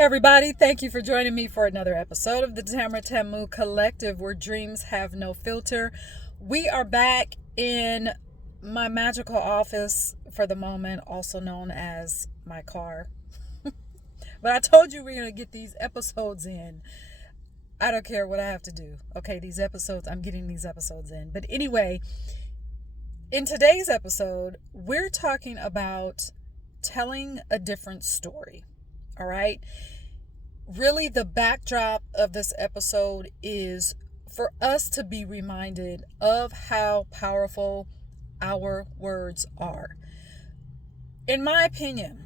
Hey everybody, thank you for joining me for another episode of the Tamara Tamu Collective, where dreams have no filter. We are back in my magical office for the moment, also known as my car. But I told you we're going to get these episodes in. I don't care what I have to do. Okay, I'm getting these episodes in. But anyway, in today's episode, we're talking about telling a different story. All right. Really, the backdrop of this episode is for us to be reminded of how powerful our words are. In my opinion,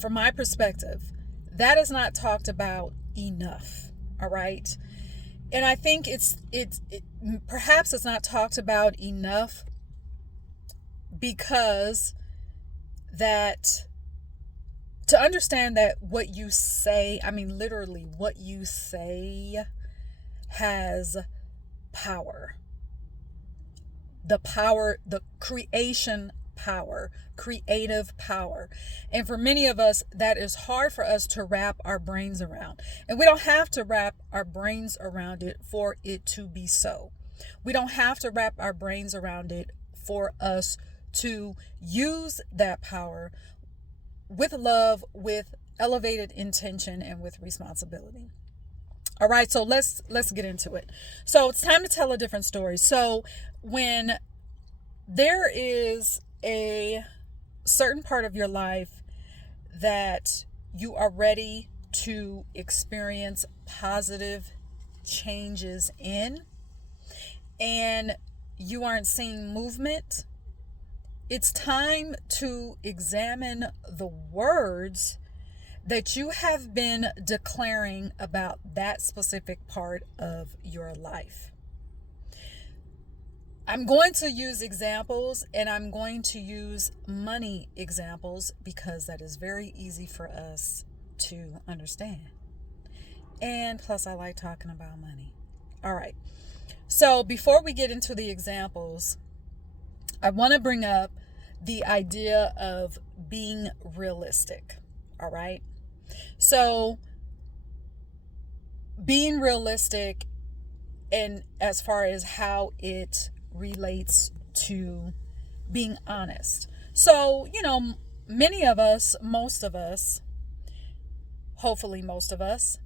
from my perspective, that is not talked about enough. All right. And I think perhaps it's not talked about enough because that to understand that what you say, literally what you say has power. The creation power, creative power. And for many of us, that is hard for us to wrap our brains around. And we don't have to wrap our brains around it for it to be so. We don't have to wrap our brains around it for us to use that power with love, with elevated intention, and with responsibility. All right, so let's get into it. So it's time to tell a different story. So when there is a certain part of your life that you are ready to experience positive changes in, and you aren't seeing movement, it's time to examine the words that you have been declaring about that specific part of your life. I'm going to use examples, and I'm going to use money examples because that is very easy for us to understand. And plus, I like talking about money. All right. So before we get into the examples, I want to bring up the idea of being realistic. All right. So being realistic, and as far as how it relates to being honest. So, many of us, most of us, hopefully most of us,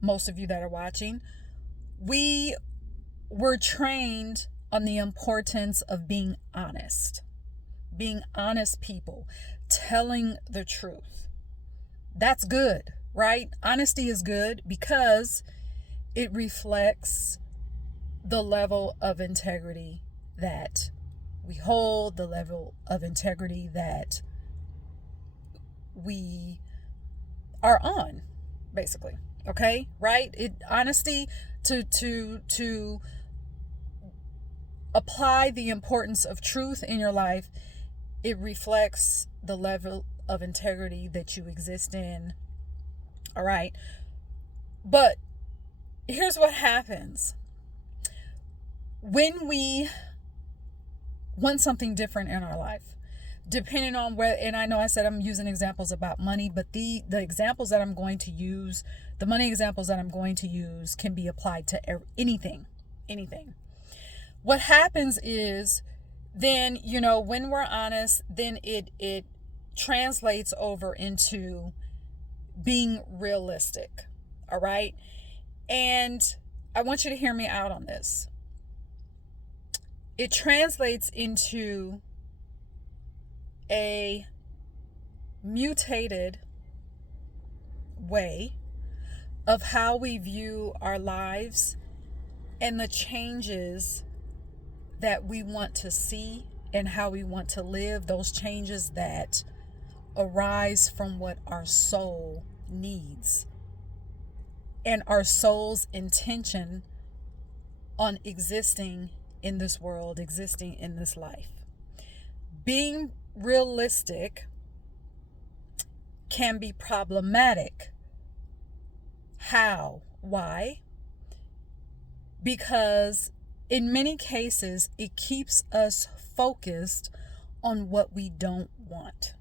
most of you that are watching, we were trained on the importance of being honest people, telling the truth. That's good, right? Honesty is good because it reflects the level of integrity that we hold, the level of integrity that we are on, basically. Okay, right? Honesty to apply the importance of truth in your life, it reflects the level of integrity that you exist in. All right. But here's what happens. When we want something different in our life, depending on where, and I know I said I'm using examples about money, but the examples that I'm going to use, the money examples that I'm going to use can be applied to anything. What happens is then, when we're honest, then it translates over into being realistic. All right. And I want you to hear me out on this. It translates into a mutated way of how we view our lives and the changes that we want to see and how we want to live, those changes that arise from what our soul needs and our soul's intention on existing in this world, existing in this life. Being realistic can be problematic. How? Why? Because in many cases, it keeps us focused on what we don't want.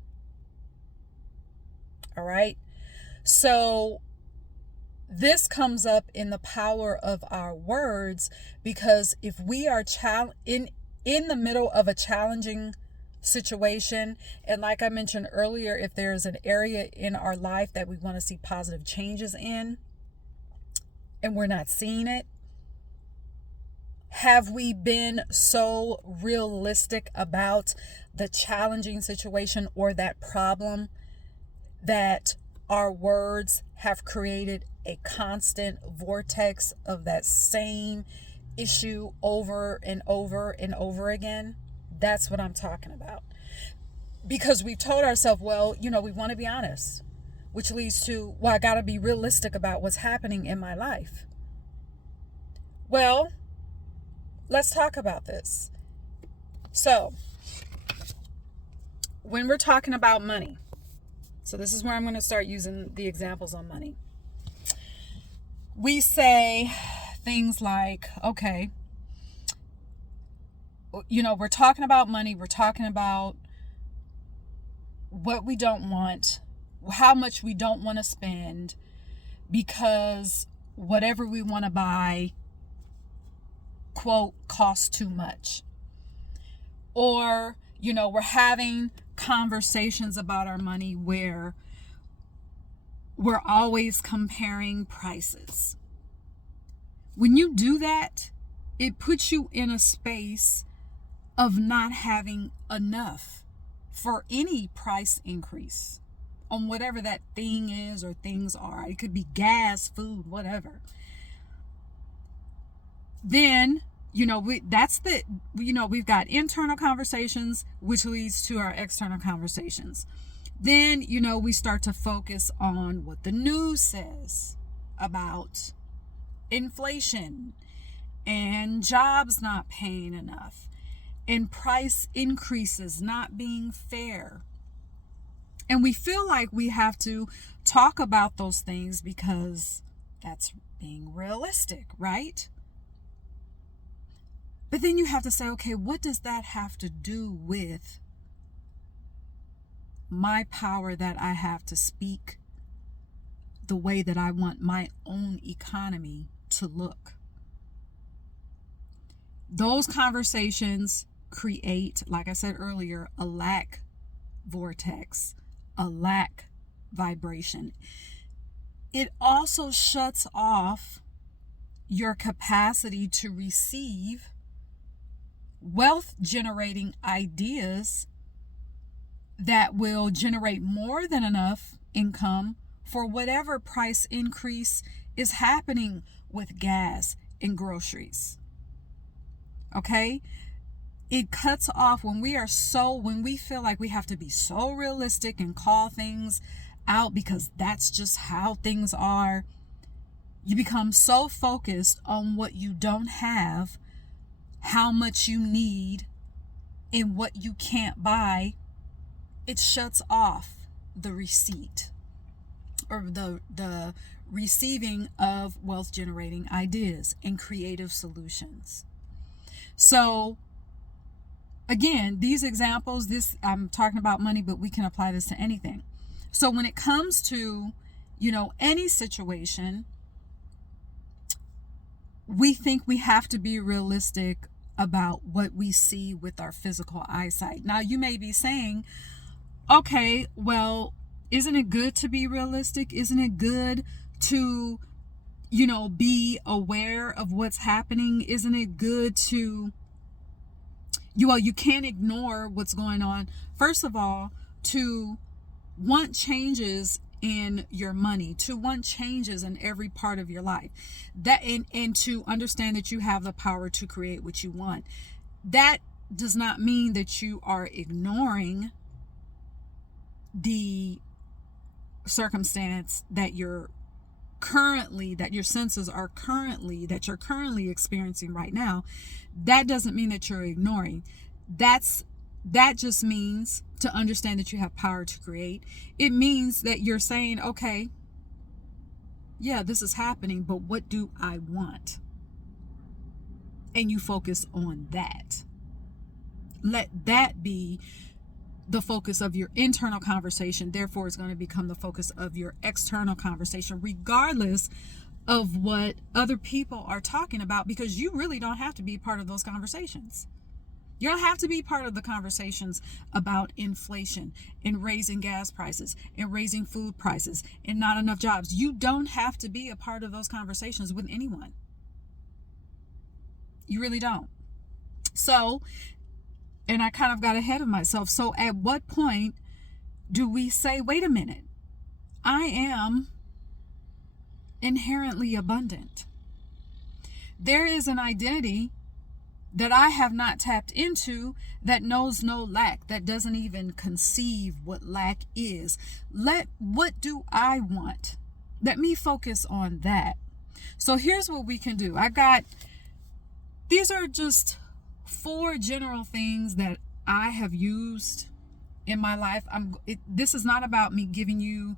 All right? So this comes up in the power of our words, because if we are in the middle of a challenging situation, and like I mentioned earlier, if there's an area in our life that we want to see positive changes in and we're not seeing it, have we been so realistic about the challenging situation or that problem that our words have created a constant vortex of that same issue over and over and over again? That's what I'm talking about. Because we've told ourselves, well, we want to be honest, which leads to, well, I got to be realistic about what's happening in my life. Well, let's talk about this. So, when we're talking about money, so this is where I'm going to start using the examples on money. We say things like, okay, we're talking about money, we're talking about what we don't want, how much we don't want to spend, because whatever we want to buy, quote, costs too much. Or, we're having conversations about our money where we're always comparing prices. When you do that, it puts you in a space of not having enough for any price increase on whatever that thing is or things are. It could be gas, food, whatever. Then, we've got internal conversations, which leads to our external conversations. Then, we start to focus on what the news says about inflation and jobs not paying enough and price increases not being fair. And we feel like we have to talk about those things because that's being realistic, right? But then you have to say, okay, what does that have to do with my power that I have to speak the way that I want my own economy to look? Those conversations create, like I said earlier, a lack vortex, a lack vibration. It also shuts off your capacity to receive wealth generating ideas that will generate more than enough income for whatever price increase is happening with gas and groceries. Okay? It cuts off when we feel like we have to be so realistic and call things out because that's just how things are. You become so focused on what you don't have, how much you need, and what you can't buy. It shuts off the receipt or the receiving of wealth generating ideas and creative solutions. So again, these examples, I'm talking about money, but we can apply this to anything. So when it comes to, any situation, we think we have to be realistic about what we see with our physical eyesight. Now, you may be saying, okay, well, isn't it good to be realistic? Isn't it good to, be aware of what's happening? Isn't it good to, you can't ignore what's going on. First of all, to want changes in your money, to want changes in every part of your life, that and to understand that you have the power to create what you want. That does not mean that you are ignoring the circumstance that you're currently experiencing right now. That doesn't mean that you're ignoring. That just means to understand that you have power to create. It means that you're saying, okay, yeah, this is happening, but what do I want? And you focus on that. Let that be the focus of your internal conversation. Therefore, it's going to become the focus of your external conversation, regardless of what other people are talking about, because you really don't have to be part of those conversations. You don't have to be part of the conversations about inflation and raising gas prices and raising food prices and not enough jobs. You don't have to be a part of those conversations with anyone. You really don't. So, and I kind of got ahead of myself. So at what point do we say, wait a minute, I am inherently abundant. There is an identity that I have not tapped into that knows no lack, that doesn't even conceive what lack is. What do I want? Let me focus on that. So here's what we can do. These are just 4 general things that I have used in my life. This is not about me giving you,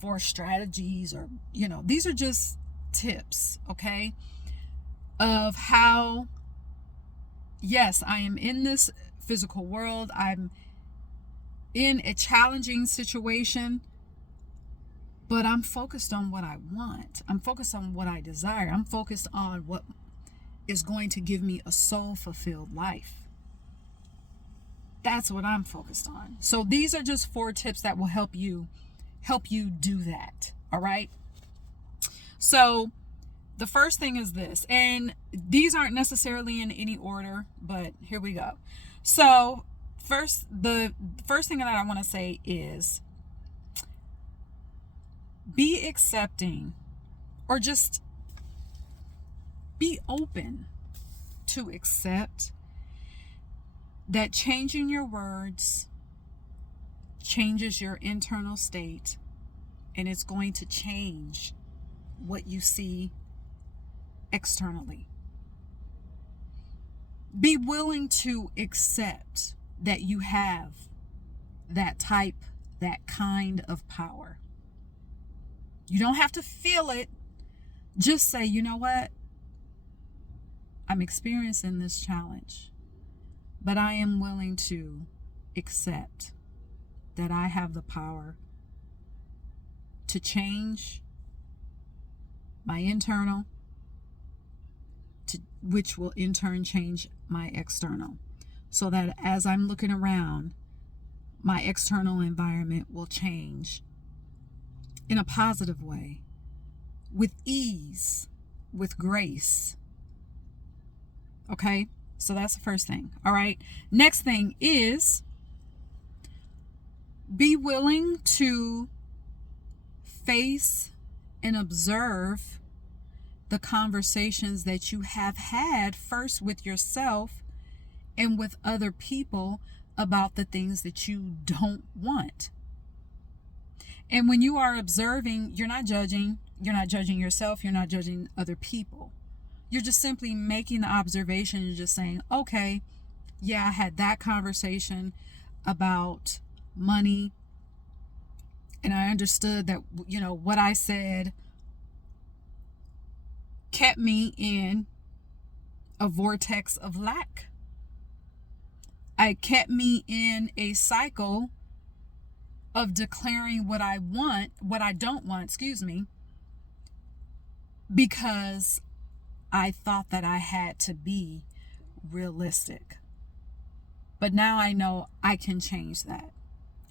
4 strategies or, these are just tips, okay? Of how, yes, I am in this physical world. I'm in a challenging situation, but I'm focused on what I want. I'm focused on what I desire. I'm focused on what is going to give me a soul-fulfilled life. That's what I'm focused on. So these are just 4 tips that will help you do that. All right. So the first thing is this, and these aren't necessarily in any order, but here we go. So the first thing that I want to say is be accepting, or just be open to accept that changing your words changes your internal state, and it's going to change what you see externally. Be willing to accept that you have that kind of power. You don't have to feel it. Just say, you know what? I'm experiencing this challenge, but I am willing to accept that I have the power to change my internal, which will in turn change my external, so that as I'm looking around, my external environment will change in a positive way, with ease, with grace. Okay, so that's the first thing. All right, next thing is be willing to face and observe the conversations that you have had, first with yourself and with other people, about the things that you don't want. And when you are observing, you're not judging yourself, you're not judging other people. You're just simply making the observation and just saying, okay, yeah, I had that conversation about money, and I understood that, what I said kept me in a vortex of lack. It kept me in a cycle of declaring what I don't want, because I thought that I had to be realistic. But now I know I can change that.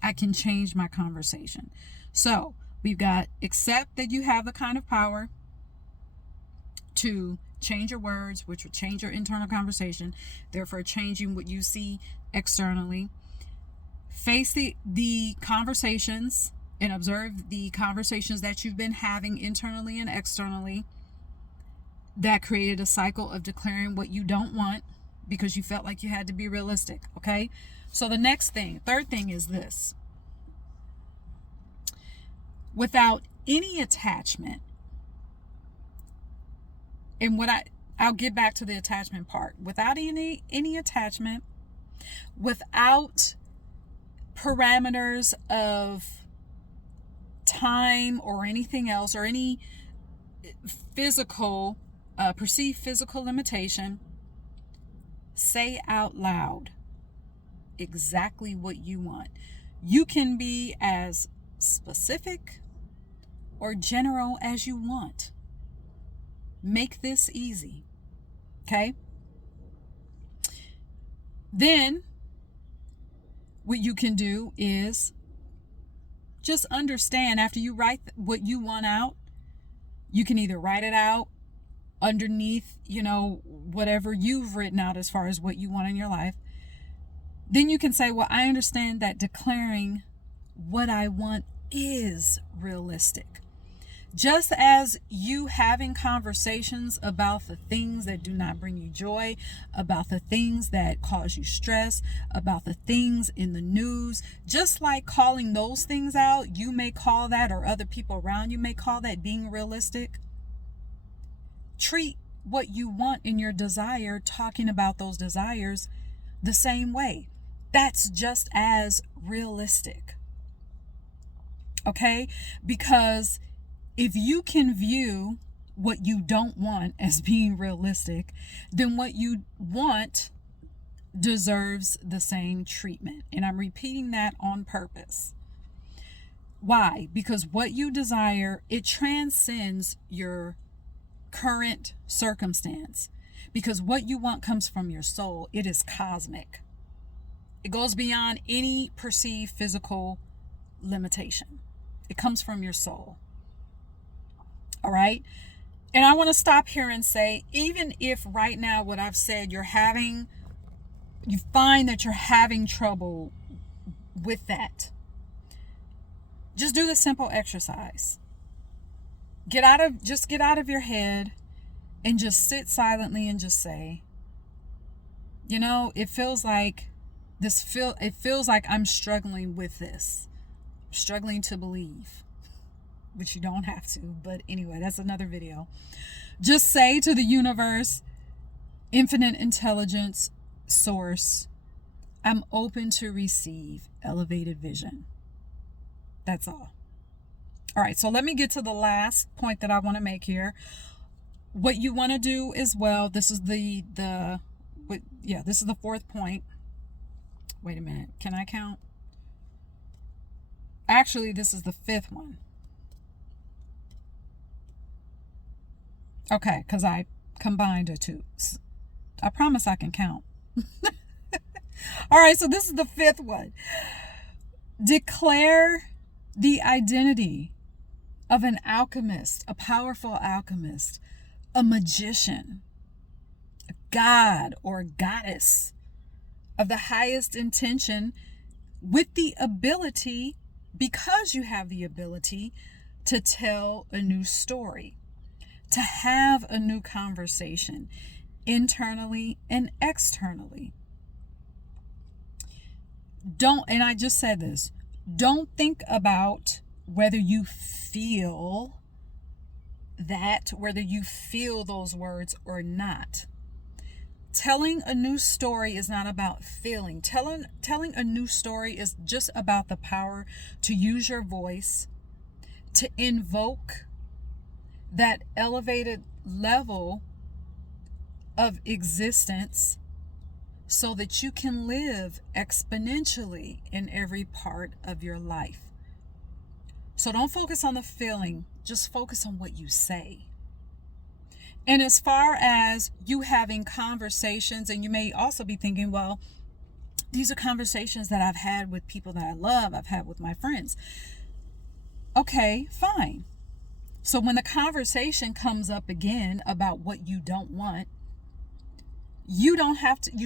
I can change my conversation. So we've got accept that you have the kind of power to change your words, which will change your internal conversation, therefore changing what you see externally. Face the conversations and observe the conversations that you've been having internally and externally that created a cycle of declaring what you don't want because you felt like you had to be realistic. Okay, so the third thing is this: without any attachment, and I'll get back to the attachment part. Without any attachment, without parameters of time or anything else, or any perceived physical limitation, say out loud, exactly what you want. You can be as specific or general as you want. Make this easy. Okay? Then what you can do is just understand, after you write what you want out, you can either write it out underneath, whatever you've written out as far as what you want in your life. Then you can say, well, I understand that declaring what I want is realistic. Just as you having conversations about the things that do not bring you joy, about the things that cause you stress, about the things in the news, just like calling those things out, you may call that, or other people around you may call that, being realistic. Treat what you want in your desire, talking about those desires, the same way. That's just as realistic. Okay? Because if you can view what you don't want as being realistic, then what you want deserves the same treatment. And I'm repeating that on purpose. Why? Because what you desire, it transcends your current circumstance. Because what you want comes from your soul. It is cosmic. It goes beyond any perceived physical limitation. It comes from your soul. All right. And I want to stop here and say, even if right now what I've said, you find that you're having trouble with that, just do the simple exercise. Get out of your head and just sit silently and just say, it feels like I'm struggling with this, struggling to believe. Which you don't have to, but anyway, that's another video. Just say to the universe, infinite intelligence, source, I'm open to receive elevated vision. That's all. All right, so let me get to the last point that I want to make here. What you want to do as well, this is this is the fourth point. Wait a minute, can I count? Actually, this is the fifth one. Okay, because I combined the two. I promise I can count. All right, so this is the fifth one. Declare the identity of an alchemist, a powerful alchemist, a magician, a god or goddess of the highest intention, with the ability, because you have the ability, to tell a new story, to have a new conversation, internally and externally. And I just said this, don't think about whether you feel those words or not. Telling a new story is not about feeling. Telling a new story is just about the power to use your voice, to invoke that elevated level of existence so that you can live exponentially in every part of your life. So don't focus on the feeling, just focus on what you say. And as far as you having conversations, and you may also be thinking, well, these are conversations that I've had with people that I love, I've had with my friends. Okay, fine. So when the conversation comes up again about what you don't want, you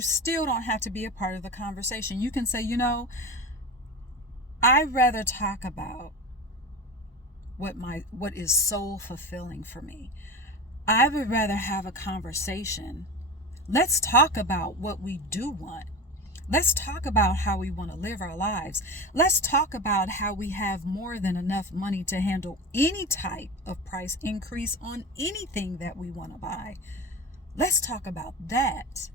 still don't have to be a part of the conversation. You can say, I'd rather talk about what is soul fulfilling for me. I would rather have a conversation. Let's talk about what we do want. Let's talk about how we want to live our lives. Let's talk about how we have more than enough money to handle any type of price increase on anything that we want to buy. Let's talk about that,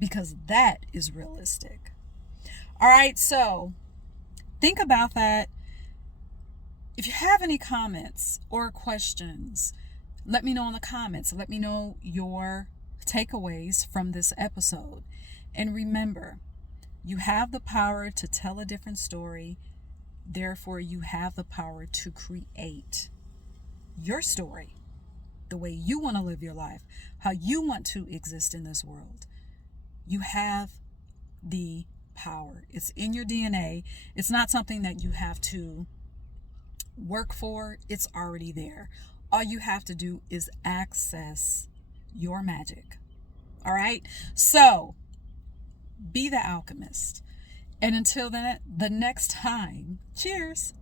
because that is realistic. All right, so think about that. If you have any comments or questions, let me know in the comments. Let me know your takeaways from this episode. And remember, You have the power to tell a different story. Therefore, you have the power to create your story, the way you want to live your life, how you want to exist in this world. You have the power. It's in your DNA. It's not something that you have to work for. It's already there. All you have to do is access your magic. All right? So, be the alchemist. And until then, the next time, cheers.